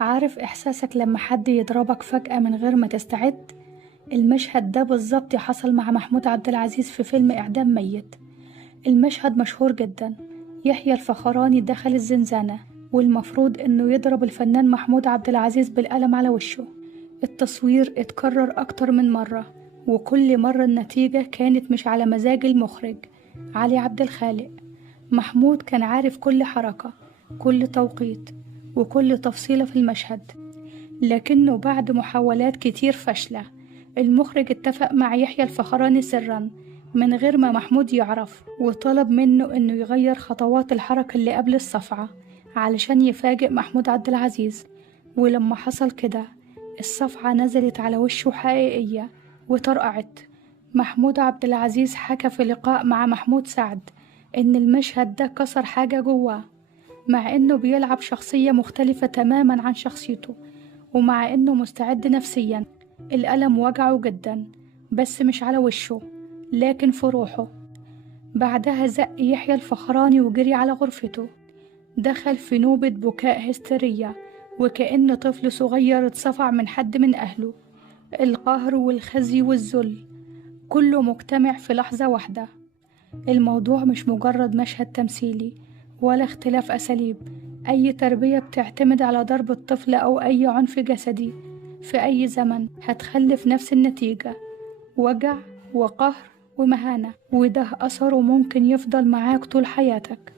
عارف إحساسك لما حد يضربك فجأة من غير ما تستعد؟ المشهد ده بالظبط حصل مع محمود عبد العزيز في فيلم إعدام ميت. المشهد مشهور جدا. يحيى الفخراني دخل الزنزانة، والمفروض إنه يضرب الفنان محمود عبد العزيز بالقلم على وشه. التصوير اتكرر أكتر من مرة، وكل مرة النتيجة كانت مش على مزاج المخرج علي عبد الخالق. محمود كان عارف كل حركة، كل توقيت، وكل تفصيلة في المشهد، لكنه بعد محاولات كتير فاشلة المخرج اتفق مع يحيى الفخراني سرا من غير ما محمود يعرف، وطلب منه انه يغير خطوات الحركة اللي قبل الصفعة علشان يفاجئ محمود عبد العزيز. ولما حصل كده الصفعة نزلت على وشه حقيقية وطرقعت. محمود عبد العزيز حكى في لقاء مع محمود سعد إن المشهد ده كسر حاجة جواه، مع إنه بيلعب شخصية مختلفة تماما عن شخصيته، ومع إنه مستعد نفسيا. الألم وجعه جدا، بس مش على وشه لكن في روحه. بعدها زق يحيى الفخراني وجري على غرفته، دخل في نوبة بكاء هستيرية وكأن طفل صغير اتصفع من حد من أهله. القهر والخزي والذل كله مجتمع في لحظة واحدة. الموضوع مش مجرد مشهد تمثيلي ولا اختلاف أساليب. أي تربية بتعتمد على ضرب الطفل أو أي عنف جسدي في أي زمن هتخلف نفس النتيجة: وجع وقهر ومهانة، وده أثره ممكن يفضل معاك طول حياتك.